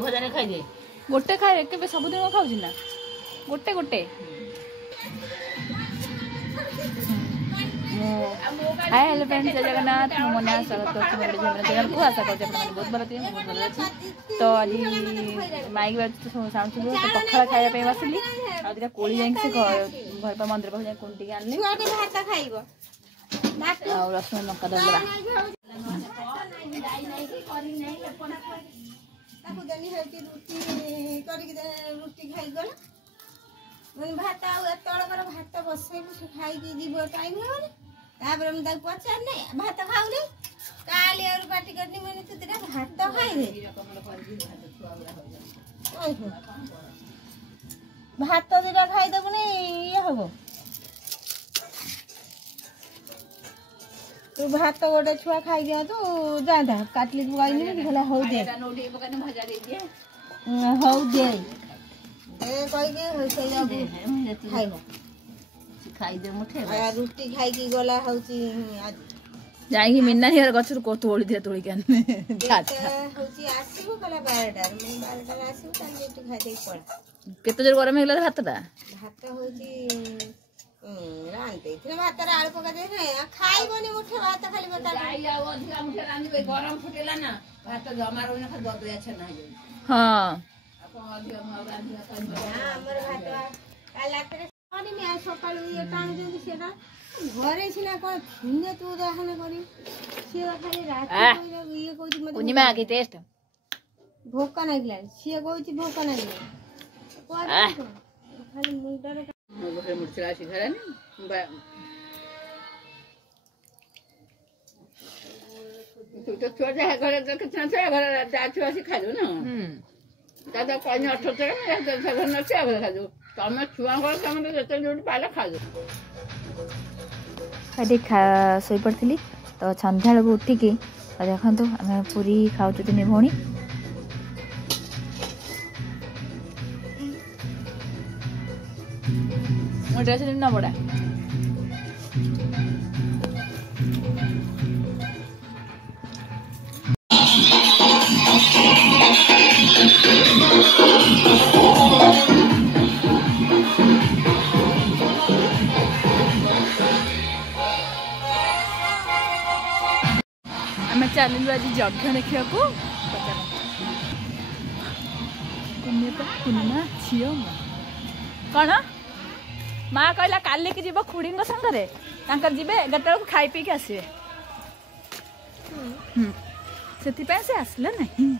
भजा नहीं खाई दे गोटे खाए के सबुदिन खाऊँ ना गोटे गोटे हाय हेलो फ्रेंड्स जय जगन्नाथ मना स्वागत करते को आशा करते बहुत भल थे बहुत भल अच्छी तो आज माइक बाज साउंड शुभ तो पखाड़ खाया बसिली आटा कोली जाए से घर पर मंदिर पास जाए कुंटी आनली रसुण लंका दरबरा भात तड़कर भात बसैबू से खाई जीव टाइम तापर मुझे पचार नहीं भात खाऊ नहीं काली और पार्टी करनी मैंने तू तेरा भात खाई दे भात दिटा खाईदेबू नहीं ये हम तू भात गोटे छुआ खाई दिया तू जाता काटली बुआई भला हौ दे हौ दे रुटी खाई गला जाई मीना हियर गछर को तोड़ी दे तोड़ी के आसबू गला 12टार 12टार आसबू तान रुटी खाई दे पड़ा केते जोर गरम हेला भातटा भात होची रांते इतने भात रे आलू पका दे नहीं खाइबनी मुठे भात खाली बता खाइला अधिका मुठे रांदी गरम फुटेला ना भात जमा रोइना खा दद अच्छा ना हां भोक नागिला सी कह भोक नागिला छुआ घर छुआ से खाइल ना दादा कहीं 18 खाजु तुम छुआ जो पाइल खाजु शोई पड़ी तो सन्ध्या बेलू उठिकी देखु आम पूरी खाऊ तीन भौणी मो ड्रेस न बड़ा चलू आज यज्ञ देखा पूर्णिमा झील कौन माँ कहला काली की जीव खुड़ी सागर जी 11टा खाई पी के आसवे से आसला नहीं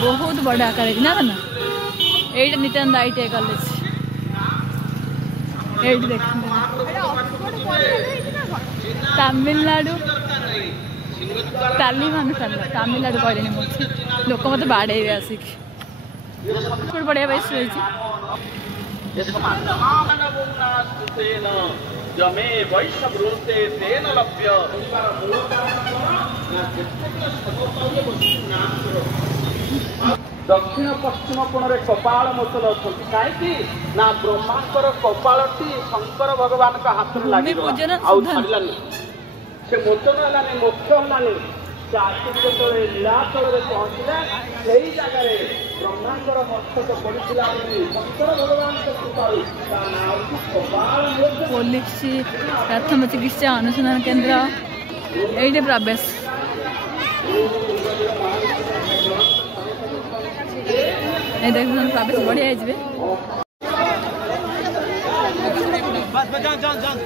बहुत बड़ा आकार ना ना at Nityanand ITI college at देख तमिलनाडु तमिलनाडु कहले मुझे लोक मत बाड़े आसिक बढ़िया भाई शुई दक्षिण पश्चिम कोण कपाल मोचल अच्छा कहीं ना ब्रह्मांकर कपालटी शंकर भगवान का हाथ में लगे छाड़ानी से मोचन है मोक्ष है आसिक जो लीलाचल पहुँचला से जगह ब्रह्मांकर मस्तक पड़ा शंकर भगवान पुलिस प्रथम चिकित्सा अनुसंधान केन्द्र ये प्रवेश देख प्रवेश बढ़िया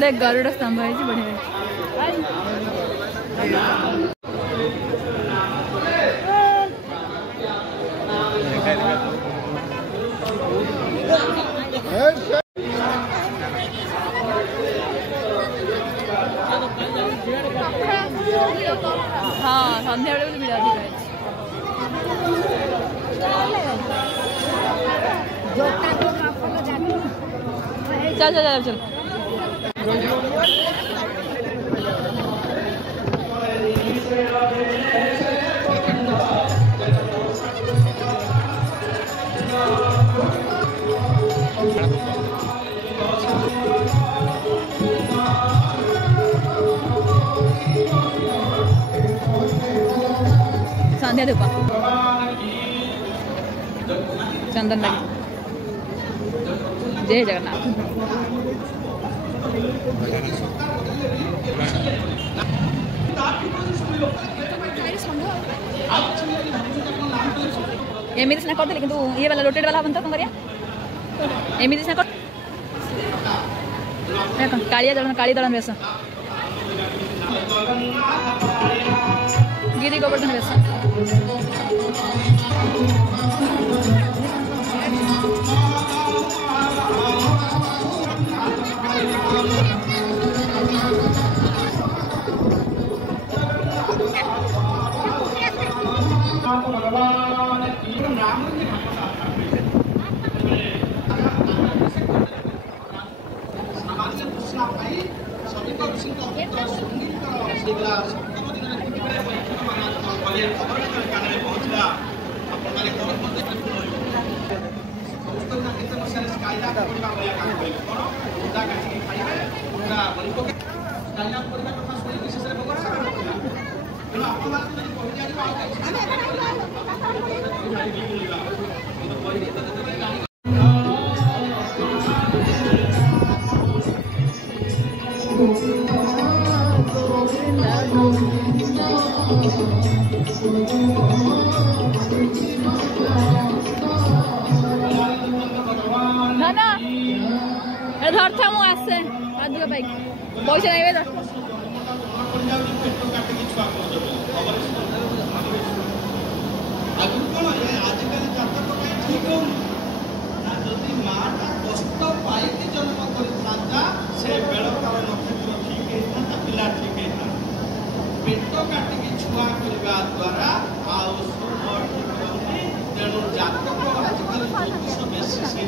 देख गरुड़ स्तंभ है बढ़िया हाँ सन्ध्या बेले भिड़ अधिक चल चल चल चल संध्या धूप चंदन लगे जय जगन्नाथ। एमती सीना करते कि ये वाला रोटेट वाला हम तो कौन करिया एमती सीना कर कालिया दलन बेस गिरी गोवर्धन बेस ना धर था मु आसे अधिक बाइक पैसा नहीं बेटा पेट काटिकी छुआ करने द्वारा तेणु जातक आजकल ज्योतिष बेसी से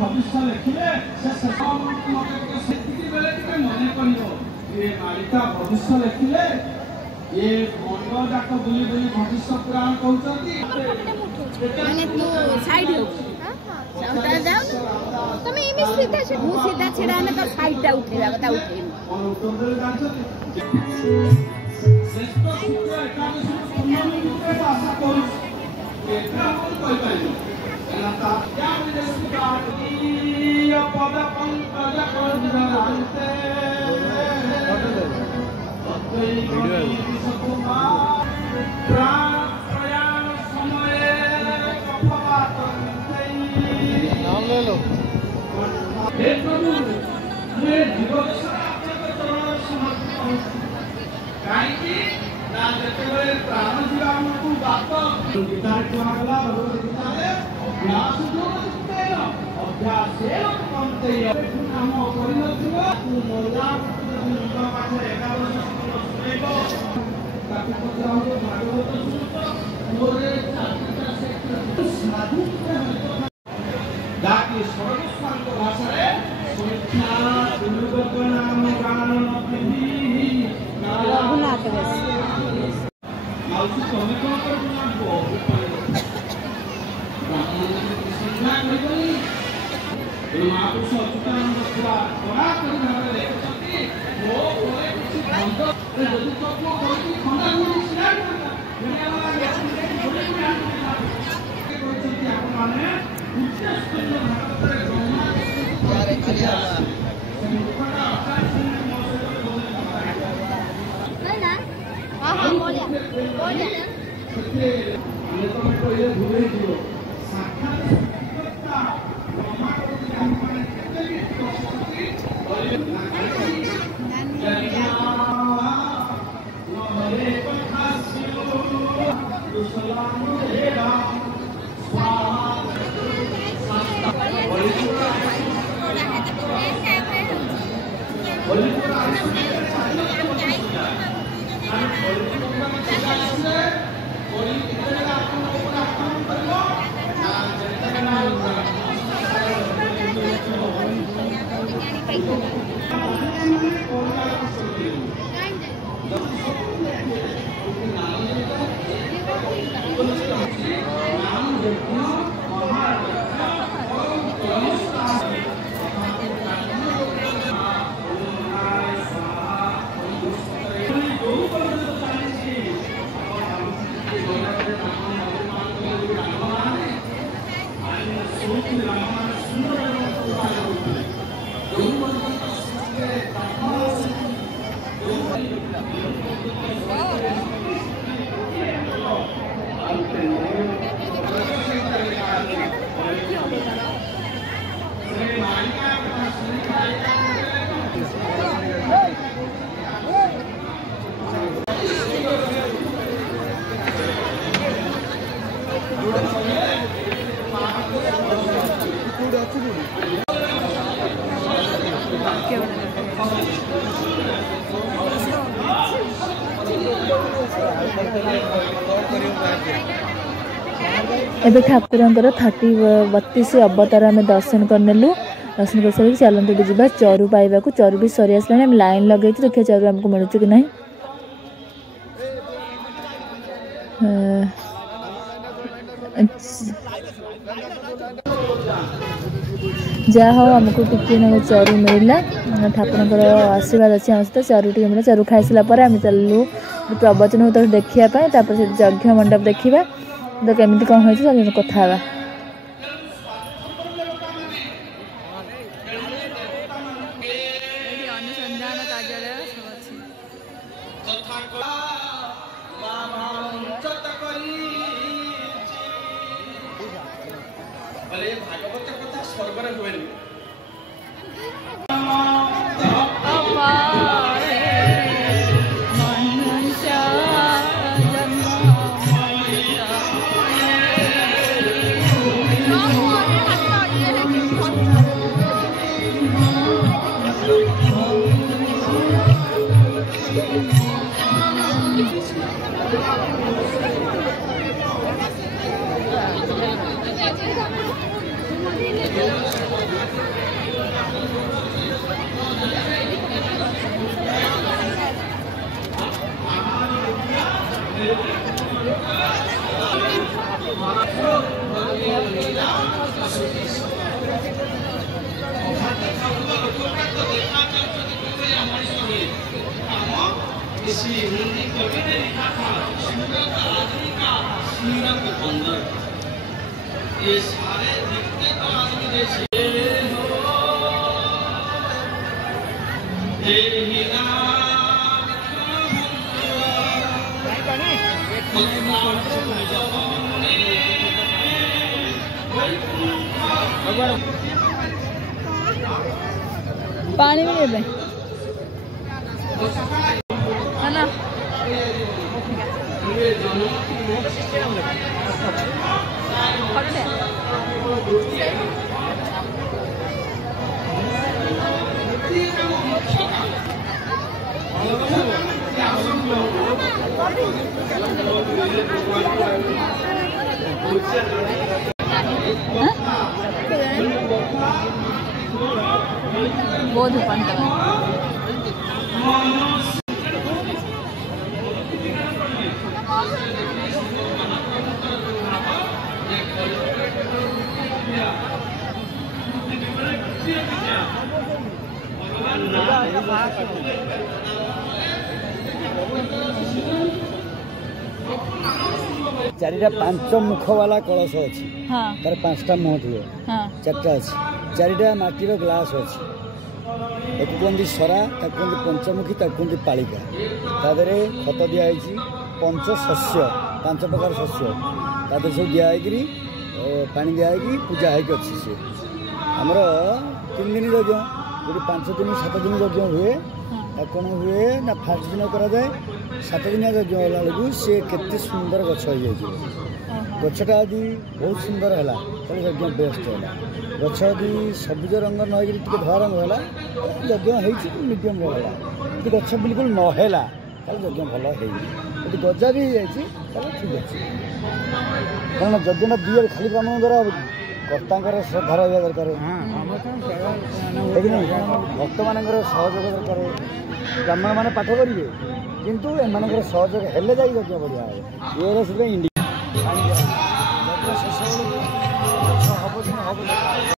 भविष्य लिखिले भविष्य लिखिले ये मंडल जाक बुली बुली भविष्य पुराण कहते सीधा छेड़ा तो साइड उठेगा बता उठे नाम ले लो प्राण जीवन को बात गीतार कुआगला भगवत गीतारे अभ्यास अभ्यासेन कौन्तेय नाम परिणतिव तू मोला मुंड पाछे एकादश सुनेबो ताकि पचाओ भागवत सुनतो मोरे चारिटा से साधु जाति सर्वस्वांत भाषारे समीक्षा दुर्गत नाम गान नदिहि रघुनाथ बस माउसी तमे कोन करना बहुत संज्ञा करबनी महापुरुष अच्युतानंद पुरा बड़ा भाव लेखिछंती मो कोरे किछि बंद जदि तत्व करती खंडा गुडी सिना करता दुनिया वाला कहते आप माने उच्चस्तरीय भागवतरे ब्रह्मा यारे चलिया हां बोलिया ये तो मैं तो ये भूल ही साक्षात ब्रह्मा को माने कितने भी प्रस्तुति और एबे ठाकुरंकर 32 अवतार आम दर्शन करनेलु। दर्शन कर सारी चलते जी चरु पाइबा चरु भी सरी आसला लाइन लगे देखिए चरु आमको मिलूँ कि ना। जहा हो आमको टिके ना चरु मिलला। ठाकुरंकर आशीर्वाद अच्छी आम सहित चरु टी मिला। चरु खाई सारा आम चलू प्रवचन हो देखापी यज्ञ मंडप देखा तो केमी कौन हो कथा। पानी भी दे है ना। बहुत ऊपर चारिटा 5 मुख वाला कलश अच्छी तार 5टा मुह थी 4टा अच्छी चारिटा माटीर ग्लास अच्छी एक कहते सरा कहते पंचमुखी कहते पालिका तादे खत दिखाई पंच शस्य 5 प्रकार शस्य तादे सब दिखाई पा दिखाई पूजा होगी अच्छी सी आमर 3 दिन यज्ञ जो 5 दिन 7 दिन यज्ञ हुए कौन हुए ना फास्ट दिन कराए 7 दिन यज्ञ होला बेलू सी केते सुंदर गछ हो जाए गछटा यदि बहुत सुंदर है यज्ञ बेस्ट है गछ यदि सबुज रंग नई धला रंग है यज्ञ मीडियम रहा यदि गछ बिल्कुल नहेला यज्ञ भल है यदि गजा भी हो ठीक अच्छे कारण यज्ञ दिए खाली ब्राह्मण द्वारा हम कि कर्ता श्रद्धा रहा दरकार भक्त मान सहयोग दरकार ब्राह्मण मैंने पाठ करेंगे किंतु एम सहयोग हेले जा यज्ञ बढ़िया ये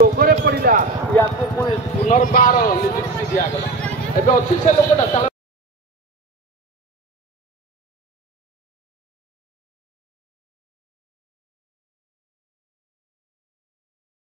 रोगरे पड़ा या पुनर्बार नियुक्ति दिगला एवं अच्छी से लोकटा